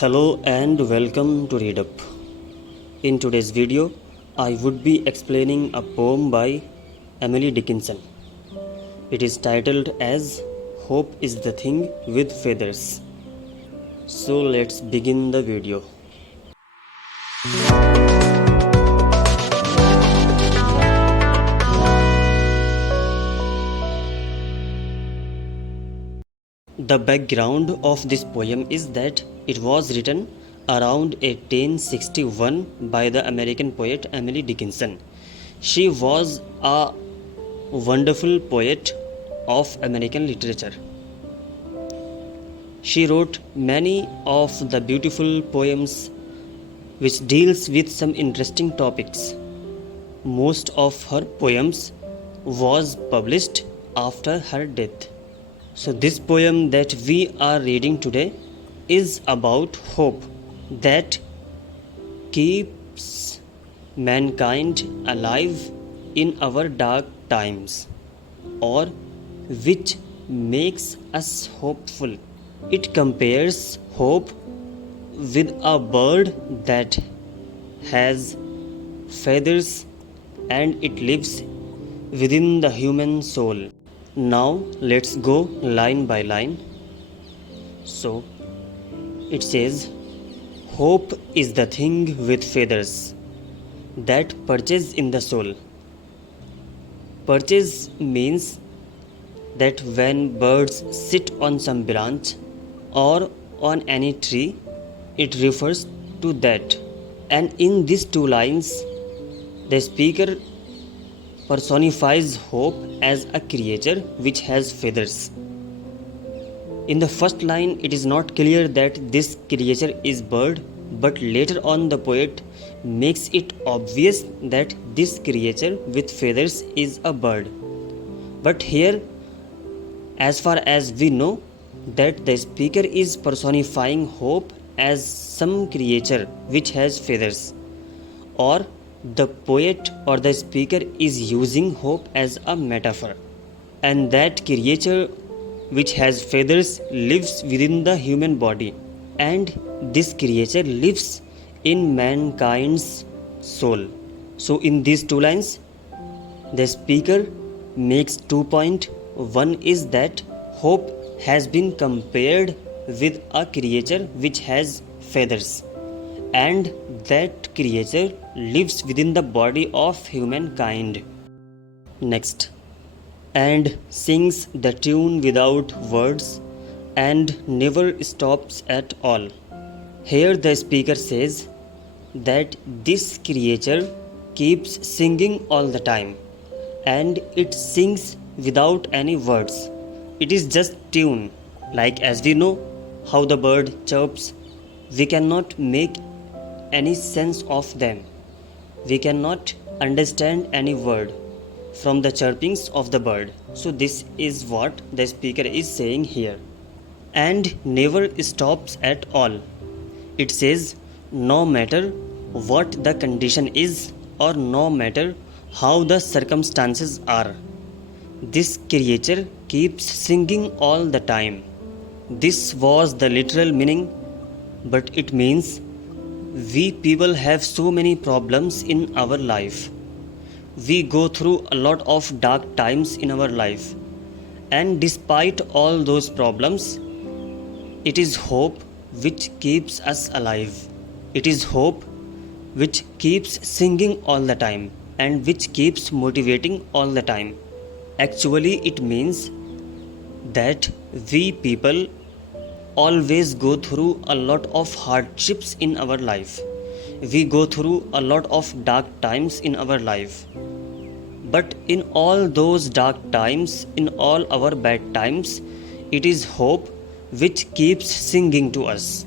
Hello and welcome to Read Up. In today's video, I would be explaining a poem by Emily Dickinson. It is titled as Hope is the Thing with Feathers. So let's begin the video. The background of this poem is that it was written around 1861 by the American poet Emily Dickinson. She was a wonderful poet of American literature. She wrote many of the beautiful poems which deals with some interesting topics. Most of her poems was published after her death. So this poem that we are reading today is about hope that keeps mankind alive in our dark times, or which makes us hopeful. It compares hope with a bird that has feathers and it lives within the human soul. Now let's go line by line. So it says, hope is the thing with feathers that perches in the soul. Perches means that when birds sit on some branch or on any tree, it refers to that. And in these two lines, the speaker personifies hope as a creature which has feathers. In the first line, it is not clear that this creature is bird, but later on the poet makes it obvious that this creature with feathers is a bird. But here, as far as we know, that the speaker is personifying hope as some creature which has feathers, or the poet or the speaker is using hope as a metaphor, and that creature which has feathers lives within the human body, and this creature lives in mankind's soul. So in these two lines, the speaker makes 2 points. One is that hope has been compared with a creature which has feathers, and that creature lives within the body of humankind. Next, and sings the tune without words and never stops at all. Here the speaker says that this creature keeps singing all the time, and it sings without any words. It is just tune. Like as we know how the bird chirps, we cannot make any sense of them. We cannot understand any word from the chirpings of the bird. So this is what the speaker is saying here. And never stops at all. It says no matter what the condition is, or no matter how the circumstances are, this creature keeps singing all the time. This was the literal meaning, but it means we people have so many problems in our life. We go through a lot of dark times in our life, and despite all those problems, it is hope which keeps us alive. It is hope which keeps singing all the time and which keeps motivating all the time. Actually, it means that we people always go through a lot of hardships in our life. We go through a lot of dark times in our life. But in all those dark times, in all our bad times, it is hope which keeps singing to us.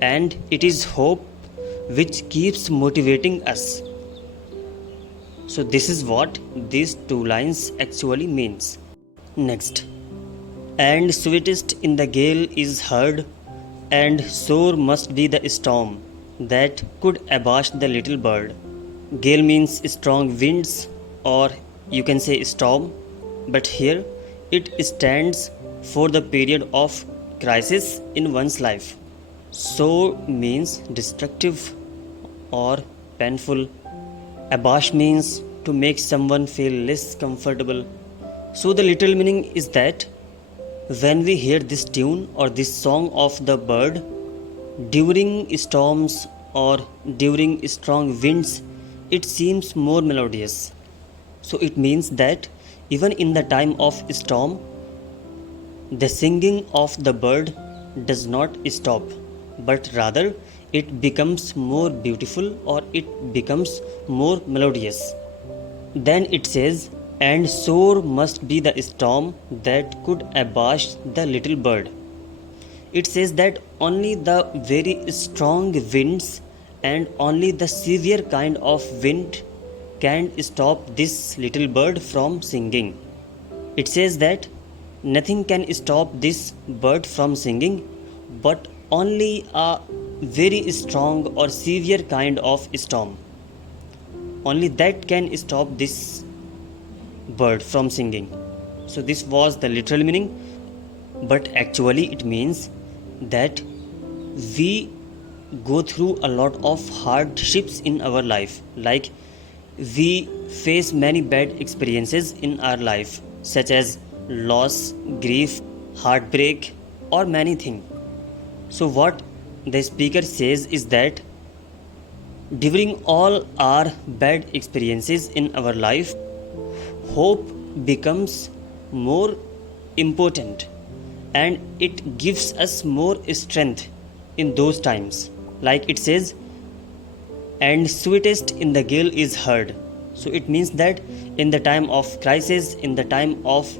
And it is hope which keeps motivating us. So this is what these two lines actually means. Next. And sweetest in the gale is heard, and sore must be the storm that could abash the little bird. Gale means strong winds, or you can say storm, but here it stands for the period of crisis in one's life. Sore means destructive or painful. Abash means to make someone feel less comfortable. So, the literal meaning is that when we hear this tune or this song of the bird during storms or during strong winds, it seems more melodious. So, it means that even in the time of storm, the singing of the bird does not stop, but rather it becomes more beautiful or it becomes more melodious. Then it says, and sore must be the storm that could abash the little bird. It says that only the very strong winds and only the severe kind of wind can stop this little bird from singing. It says that nothing can stop this bird from singing, but only a very strong or severe kind of storm. Only that can stop this bird from singing. So, this was the literal meaning, but actually, it means that we go through a lot of hardships in our life, like we face many bad experiences in our life, such as loss, grief, heartbreak, or many things. So, what the speaker says is that during all our bad experiences in our life, hope becomes more important and it gives us more strength in those times. Like it says, and sweetest in the gale is heard. So it means that in the time of crisis, in the time of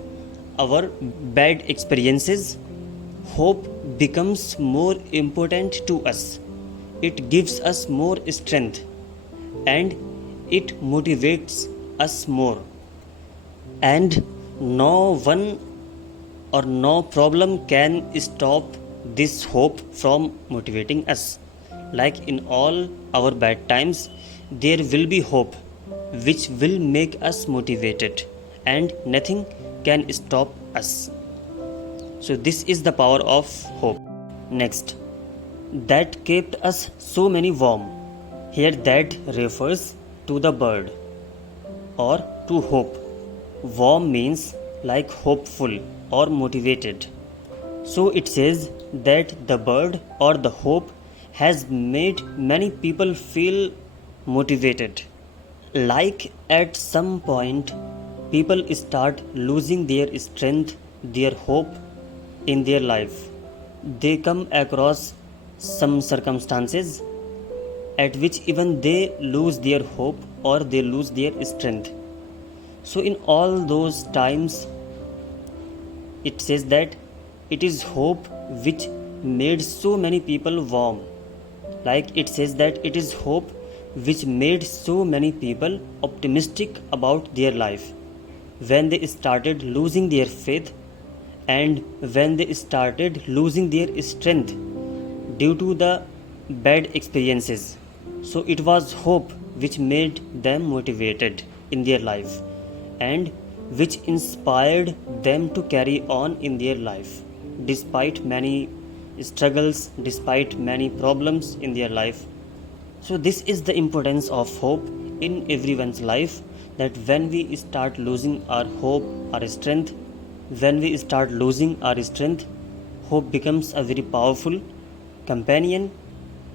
our bad experiences, hope becomes more important to us. It gives us more strength and it motivates us more. And no one or no problem can stop this hope from motivating us. Like in all our bad times, there will be hope which will make us motivated, and nothing can stop us. So, this is the power of hope. Next, that kept us so many warm. Here, that refers to the bird or to hope. Warm means like hopeful or motivated. So it says that the bird or the hope has made many people feel motivated. Like at some point, people start losing their strength, their hope in their life. They come across some circumstances at which even they lose their hope or they lose their strength. So, in all those times, it says that it is hope which made so many people warm. Like it says that it is hope which made so many people optimistic about their life. When they started losing their faith and when they started losing their strength due to the bad experiences. So it was hope which made them motivated in their life and which inspired them to carry on in their life despite many struggles, despite many problems in their life. So, this is the importance of hope in everyone's life, that when we start losing our hope, our strength, when we start losing our strength, hope becomes a very powerful companion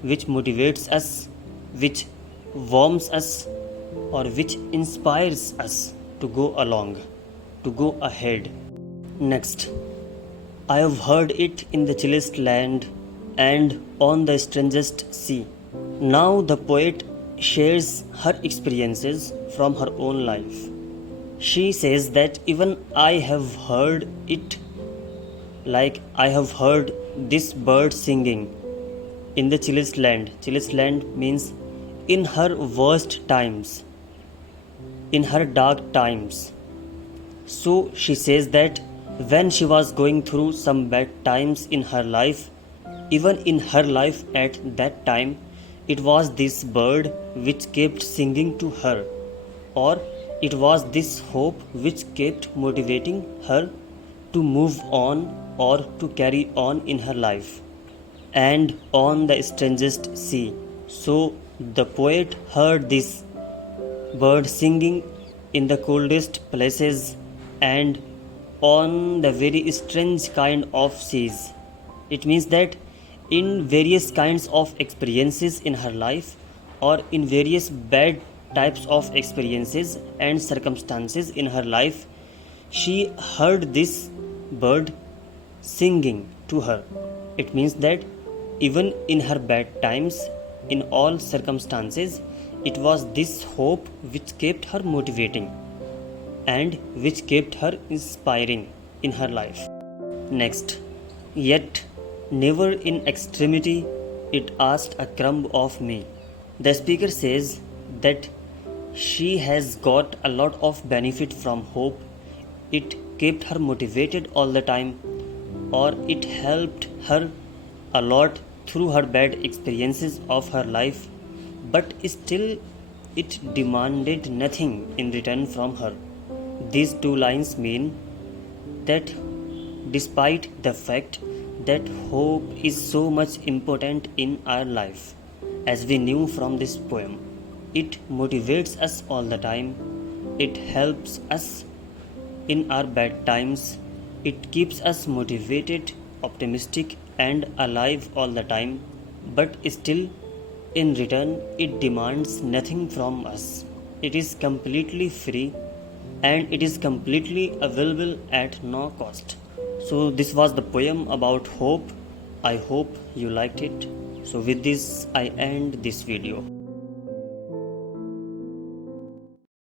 which motivates us, which warms us, or which inspires us to go along, to go ahead. Next, I have heard it in the chillest land and on the strangest sea. Now the poet shares her experiences from her own life. She says that even I have heard it, like I have heard this bird singing in the chillest land. Chillest land means in her worst times, in her dark times. So she says that when she was going through some bad times in her life, even in her life at that time, it was this bird which kept singing to her, or it was this hope which kept motivating her to move on or to carry on in her life. and on the strangest sea. So the poet heard this bird singing in the coldest places and on the very strange kind of seas. It means that in various kinds of experiences in her life, or in various bad types of experiences and circumstances in her life, she heard this bird singing to her. It means that even in her bad times, in all circumstances, it was this hope which kept her motivating and which kept her inspiring in her life. Next, yet never in extremity it asked a crumb of me. The speaker says that she has got a lot of benefit from hope. It kept her motivated all the time, or it helped her a lot through her bad experiences of her life, but still it demanded nothing in return from her. These two lines mean that despite the fact that hope is so much important in our life, as we knew from this poem, it motivates us all the time, it helps us in our bad times, it keeps us motivated, optimistic, and alive all the time, but still, in return, it demands nothing from us. It is completely free and it is completely available at no cost. So, this was the poem about hope. I hope you liked it. So, with this, I end this video.